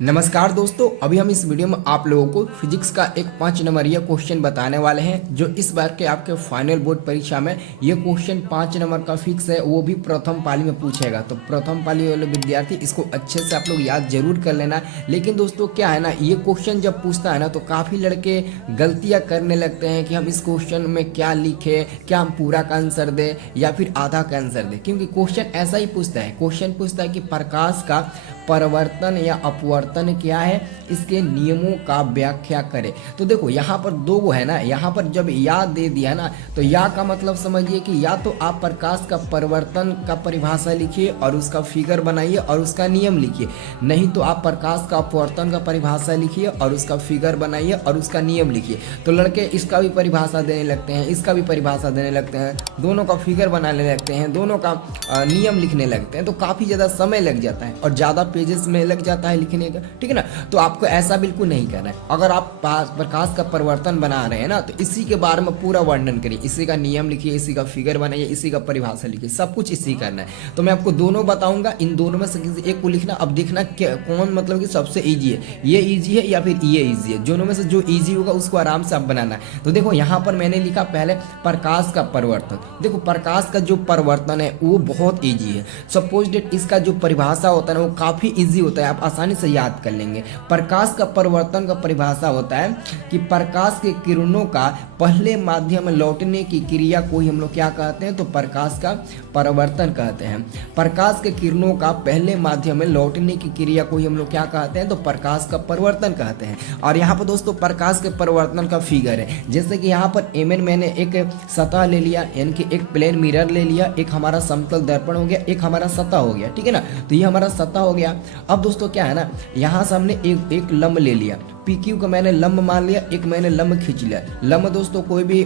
नमस्कार दोस्तों, अभी हम इस वीडियो में आप लोगों को फिजिक्स का एक 5 नंबरिया क्वेश्चन बताने वाले हैं जो इस बार के आपके फाइनल बोर्ड परीक्षा में ये क्वेश्चन 5 नंबर का फिक्स है, वो भी प्रथम पाली में पूछेगा। तो प्रथम पाली वाले विद्यार्थी इसको अच्छे से आप लोग याद जरूर कर लेना। लेकिन दोस्तों क्या है ना, ये क्वेश्चन जब पूछता है ना तो काफ़ी लड़के गलतियाँ करने लगते हैं कि हम इस क्वेश्चन में क्या लिखे, क्या हम पूरा का आंसर दें या फिर आधा का आंसर दें। क्योंकि क्वेश्चन ऐसा ही पूछता है, क्वेश्चन पूछता है कि प्रकाश का परिवर्तन या अपवर्तन क्या है, इसके नियमों का व्याख्या करें। तो देखो यहाँ पर दो वो है ना, यहाँ पर जब या दे दिया ना तो या का मतलब समझिए कि या तो आप प्रकाश का परिवर्तन का परिभाषा लिखिए और उसका फिगर बनाइए और उसका नियम लिखिए, नहीं तो आप प्रकाश का अपवर्तन का परिभाषा लिखिए और उसका फिगर बनाइए और उसका नियम लिखिए। तो लड़के इसका भी परिभाषा देने लगते हैं, इसका भी परिभाषा देने लगते हैं, दोनों का फिगर बनाने लगते हैं, दोनों का नियम लिखने लगते हैं। तो काफ़ी ज़्यादा समय लग जाता है और ज़्यादा पेजेस में लग जाता है लिखने का, ठीक है ना। तो आपको ऐसा बिल्कुल नहीं करना है। अगर आप प्रकाश का परिवर्तन बना रहे हैं ना तो इसी के बारे में पूरा वर्णन करिए, इसी का नियम लिखिए, इसी का फिगर बनाइए, इसी का परिभाषा लिखिए, सब कुछ इसी करना है। तो मैं आपको दोनों बताऊंगा, इन दोनों में से किसी एक को लिखना। अब देखना कौन मतलब कि सबसे ईजी है, ये ईजी है या फिर ये ईजी है। दोनों में से जो ईजी होगा उसको आराम से आप बनाना है। तो देखो यहाँ पर मैंने लिखा पहले प्रकाश का परिवर्तन। देखो प्रकाश का जो परिवर्तन है वो बहुत ईजी है। सपोज डेट इसका जो परिभाषा होता है ना वो काफ़ी इजी होता है, आप आसानी से याद कर लेंगे। प्रकाश का परिवर्तन का परिभाषा होता है कि प्रकाश के किरणों का पहले माध्यम में लौटने की क्रिया को ही हम लोग क्या कहते हैं, तो प्रकाश का परिवर्तन कहते हैं। प्रकाश के किरणों का पहले माध्यम में लौटने की क्रिया को ही हम लोग क्या कहते हैं, तो प्रकाश का परिवर्तन कहते हैं। और यहाँ पर दोस्तों प्रकाश के परिवर्तन का फिगर है, जैसे कि यहाँ पर एमएन मैंने एक सतह ले लिया, यानी कि एक प्लेन मिरर ले लिया, एक हमारा समतल दर्पण हो गया, एक हमारा सतह हो गया, ठीक है ना। तो ये हमारा सतह हो गया। अब दोस्तों क्या है ना, यहाँ से हमने एक लंब ले लिया, PQ का मैंने लंब मान लिया, एक मैंने लंब खींच लिया। लंब दोस्तों कोई भी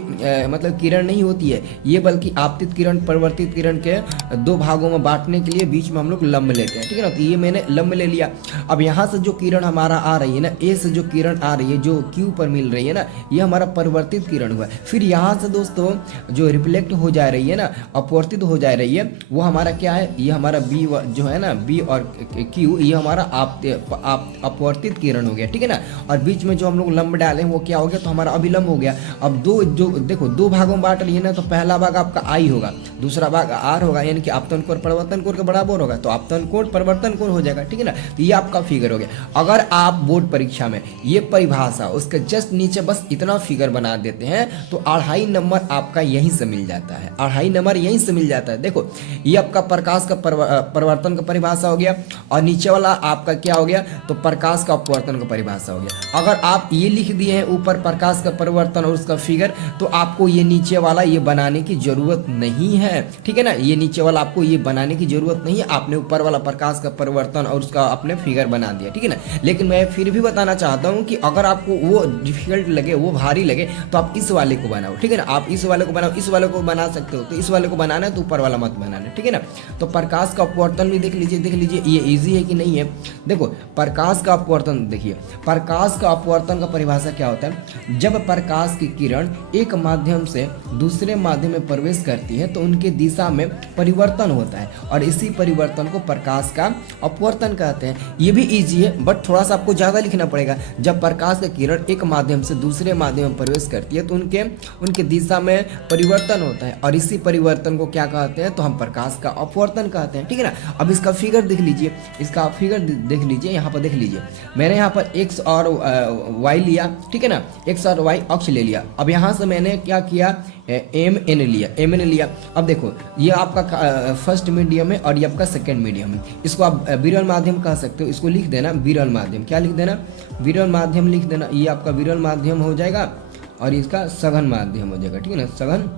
मतलब किरण नहीं होती है ये, बल्कि आपतित किरण परिवर्तित किरण के दो भागों में बांटने के लिए बीच में हम लोग लंब लेते हैं, ठीक है ना। तो ये मैंने लंब ले लिया। अब यहाँ से जो किरण हमारा आ रही है ना, ए से जो किरण आ रही है जो Q पर मिल रही है ना, ये हमारा परिवर्तित किरण हुआ। फिर यहाँ से दोस्तों जो रिफ्लेक्ट हो जा रही है ना, अपवर्तित हो जा रही है, वो हमारा क्या है, ये हमारा B जो है ना, B और Q, ये हमारा अपवर्तित किरण हो गया, ठीक है ना। और बीच में जो हम लोग लंब डालें वो क्या हो गया, तो हमारा अभिलंब हो गया। अब देखो दो भागों में बांट रही है ना, तो पहला भाग आपका I होगा, दूसरा भाग R होगा, यानी कि आपतन कोण परिवर्तन कोण के बराबर होगा, तो आपतन कोण परिवर्तन कोण हो जाएगा, ठीक है ना। तो ये आपका फिगर हो गया। अगर आप बोर्ड परीक्षा में ये परिभाषा उसके जस्ट नीचे बस इतना फिगर बना देते हैं तो 2.5 नंबर आपका यहीं से मिल जाता है, 2.5 नंबर यहीं से मिल जाता है। देखो ये आपका प्रकाश का परिवर्तन का परिभाषा हो गया और नीचे वाला आपका क्या हो गया, तो प्रकाश का अपवर्तन का परिभाषा हो गया। अगर आप ये लिख दिए हैं ऊपर प्रकाश का परिवर्तन और उसका फिगर, तो आपको ये नीचे वाला ये बनाने की जरूरत नहीं है, ठीक है ना। ये नीचे वाला आपको ये बनाने की जरूरत नहीं है, आपने ऊपर वाला प्रकाश का परिवर्तन और उसका अपने फिगर बना दिया, ठीक है ना। लेकिन मैं फिर भी बताना चाहता हूँ कि अगर आपको वो डिफिकल्ट लगे, वो भारी लगे, तो आप इस वाले को बनाओ, ठीक है ना। आप इस वाले को बनाओ, इस वाले को बना सकते हो, तो इस वाले को बनाना है तो ऊपर वाला मत बनाना, ठीक है ना। तो प्रकाश का अपवर्तन भी देख लीजिए ये इजी है कि नहीं है। देखो प्रकाश का अपवर्तन देखिए, प्रकाश का अपवर्तन का परिभाषा क्या होता है, जब प्रकाश की किरण एक माध्यम से दूसरे माध्यम में प्रवेश करती है तो उनके दिशा में परिवर्तन होता है और इसी परिवर्तन को प्रकाश का अपवर्तन कहते हैं। ये भी इजी है बट थोड़ा सा आपको ज़्यादा लिखना पड़ेगा। जब प्रकाश की किरण एक माध्यम से दूसरे माध्यम में प्रवेश करती है तो उनके दिशा में परिवर्तन होता है और इसी परिवर्तन को क्या कहते हैं, तो हम प्रकाश का अपवर्तन कहते हैं, ठीक है ना। अब इसका फिगर देख लीजिए, इसका फिगर देख लीजिए, यहाँ पर देख लीजिए, मैंने यहाँ पर x और y लिया, ठीक है ना, x और y अक्ष ले लिया। अब यहाँ से मैंने क्या किया, mn लिया। अब देखो ये आपका फर्स्ट मीडियम है और ये आपका सेकंड मीडियम है, इसको आप विरल माध्यम कह सकते हो। इसको लिख देना विरल माध्यम, क्या लिख देना, विरल माध्यम लिख देना। ये आपका विरल माध्यम हो जाएगा और इसका सघन माध्यम हो जाएगा, ठीक है ना, सघन,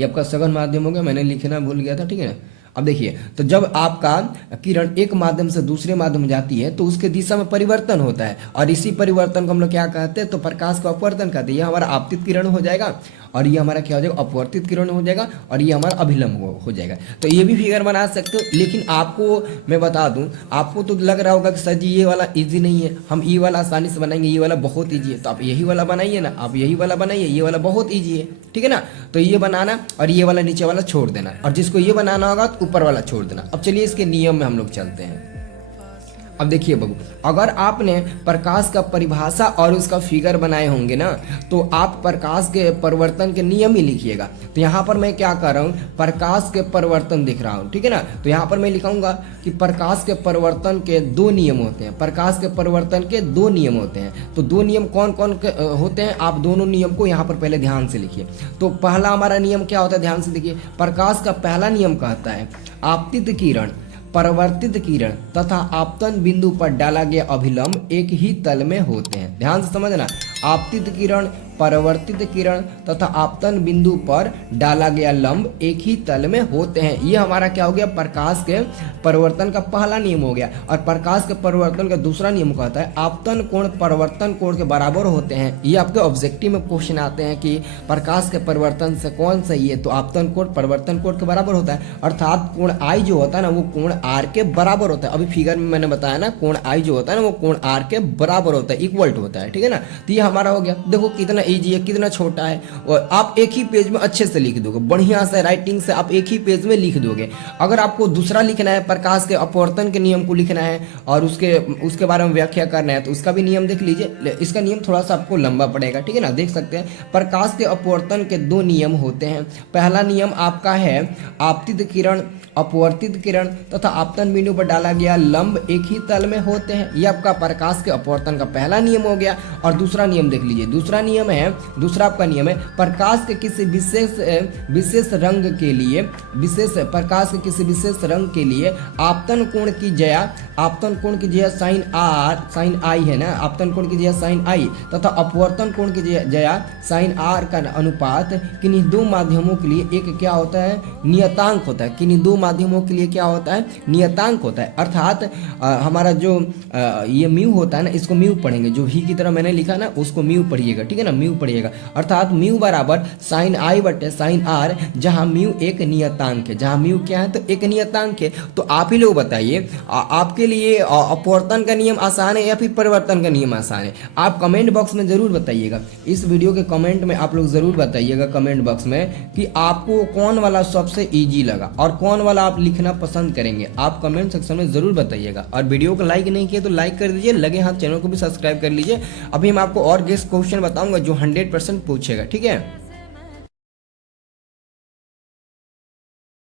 ये आपका सघन माध्यम हो गया, मैंने लिखना भूल गया था, ठीक है ना। अब देखिए, तो जब आपका किरण एक माध्यम से दूसरे माध्यम में जाती है तो उसके दिशा में परिवर्तन होता है और इसी परिवर्तन को हम लोग क्या कहते हैं, तो प्रकाश का अपवर्तन कहते हैं। ये हमारा आपतित किरण हो जाएगा और ये हमारा क्या हो जाएगा, अपवर्तित किरण हो जाएगा और ये हमारा अभिलंब हो जाएगा। तो ये भी फिगर बना सकते हो। लेकिन आपको मैं बता दूं, आपको तो लग रहा होगा कि सर जी ये वाला इजी नहीं है, हम ये वाला आसानी से बनाएंगे, ये वाला बहुत ईजी है। तो आप यही वाला बनाइए ना, आप यही वाला बनाइए, ये वाला बहुत ईजी है, ठीक है ना। तो ये बनाना और ये वाला नीचे वाला छोड़ देना, और जिसको ये बनाना होगा तो ऊपर वाला छोड़ देना। अब चलिए इसके नियम में हम लोग चलते हैं। अब देखिए बाबू, अगर आपने प्रकाश का परिभाषा और उसका फिगर बनाए होंगे ना, तो आप प्रकाश के परिवर्तन के नियम ही लिखिएगा। तो यहाँ पर मैं क्या कर रहा हूँ, प्रकाश के परिवर्तन दिख रहा हूँ, ठीक है ना। तो यहाँ पर मैं लिखाऊंगा कि प्रकाश के परिवर्तन के दो नियम होते हैं, प्रकाश के परिवर्तन के दो नियम होते हैं। तो दो नियम कौन कौन होते हैं, आप दोनों नियम को यहाँ पर पहले ध्यान से लिखिए। तो पहला हमारा नियम क्या होता है, ध्यान से देखिए। प्रकाश का पहला नियम कहता है आपतित किरण, परावर्तित किरण तथा आपतन बिंदु पर डाला गया अभिलंब एक ही तल में होते हैं। ध्यान से समझना, आपतित किरण, परावर्तित किरण तथा आपतन बिंदु पर डाला गया लंब एक ही तल में होते हैं। ये हमारा क्या हो गया, प्रकाश के परिवर्तन का पहला नियम हो गया। और प्रकाश के परिवर्तन का दूसरा नियम कहता है आपतन कोण परावर्तन कोण के बराबर होते हैं। ये आपके ऑब्जेक्टिव में क्वेश्चन आते हैं कि प्रकाश के परिवर्तन से कौन सही है, तो आपतन कोण परिवर्तन कोण के बराबर होता है। अर्थात कोण आई जो होता है ना, वो कोण आर के बराबर होता है। अभी फिगर में मैंने बताया ना, कोण आई जो होता है ना, वो कोण आर के बराबर होता है, इक्वल टू होता है, ठीक है ना। तो ये हमारा हो गया। देखो कितना इजी है, कितना छोटा है, और आप एक ही पेज में अच्छे से लिख दोगे, बढ़िया से राइटिंग से आप एक ही पेज में लिख दोगे। अगर आपको दूसरा लिखना है, प्रकाश के अपवर्तन के नियम को लिखना है और उसके बारे में व्याख्या करना है, तो उसका भी नियम देख लीजिए। इसका नियम थोड़ा सा आपको लंबा पड़ेगा, ठीक है ना, देख सकते हैं। प्रकाश के अपवर्तन के दो नियम होते हैं। पहला नियम आपका है आपतित किरण, अपवर्तित किरण तथा आपतन बिंदु पर डाला गया लंब एक ही तल में होते हैं। यह आपका प्रकाश के अपवर्तन का पहला नियम हो गया। और दूसरा नियम देख लीजिए, दूसरा आपका नियम है प्रकाश के किसी विशेष रंग के लिए, प्रकाश के किसी विशेष रंग के लिए आपतन कोण की जया साइन आई है ना, आपतन कोण की जया साइन आई तथा अपवर्तन कोण की जया साइन आर का अनुपात किन्हीं दो माध्यमों के लिए एक क्या होता है, नियतांक होता है। किन्हीं दो माध्यमों के लिए क्या होता है, नियतांक होता है। अर्थात हमारा जो ये म्यू होता है ना, इसको म्यू पढ़ेंगे, जो भी की तरह मैंने लिखा ना उसको म्यू पढ़िएगा, ठीक है ना, म्यू पढ़िएगा। अर्थात म्यू बराबर साइन आई बटे साइन आर, जहां म्यू एक नियतांक है। जहां म्यू क्या है, तो एक नियतांक है। तो आप ही लोग बताइए, आपके लिए अपवर्तन का नियम आसान है या फिर परिवर्तन का नियम आसान है? आप कमेंट बॉक्स में जरूर बताइएगा। इस वीडियो के कमेंट में आप लोग जरूर बताइएगा कमेंट बॉक्स में कि आपको कौन वाला सबसे ईजी लगा और कौन वाला आप लिखना पसंद करेंगे। आप कमेंट सेक्शन में जरूर बताइएगा। और वीडियो को लाइक नहीं किया तो लाइक कर दीजिए, लगे हाथ चैनल को भी सब्सक्राइब कर लीजिए। अभी मैं आपको और गेस्ट क्वेश्चन बताऊंगा जो 100% पूछेगा, ठीक है।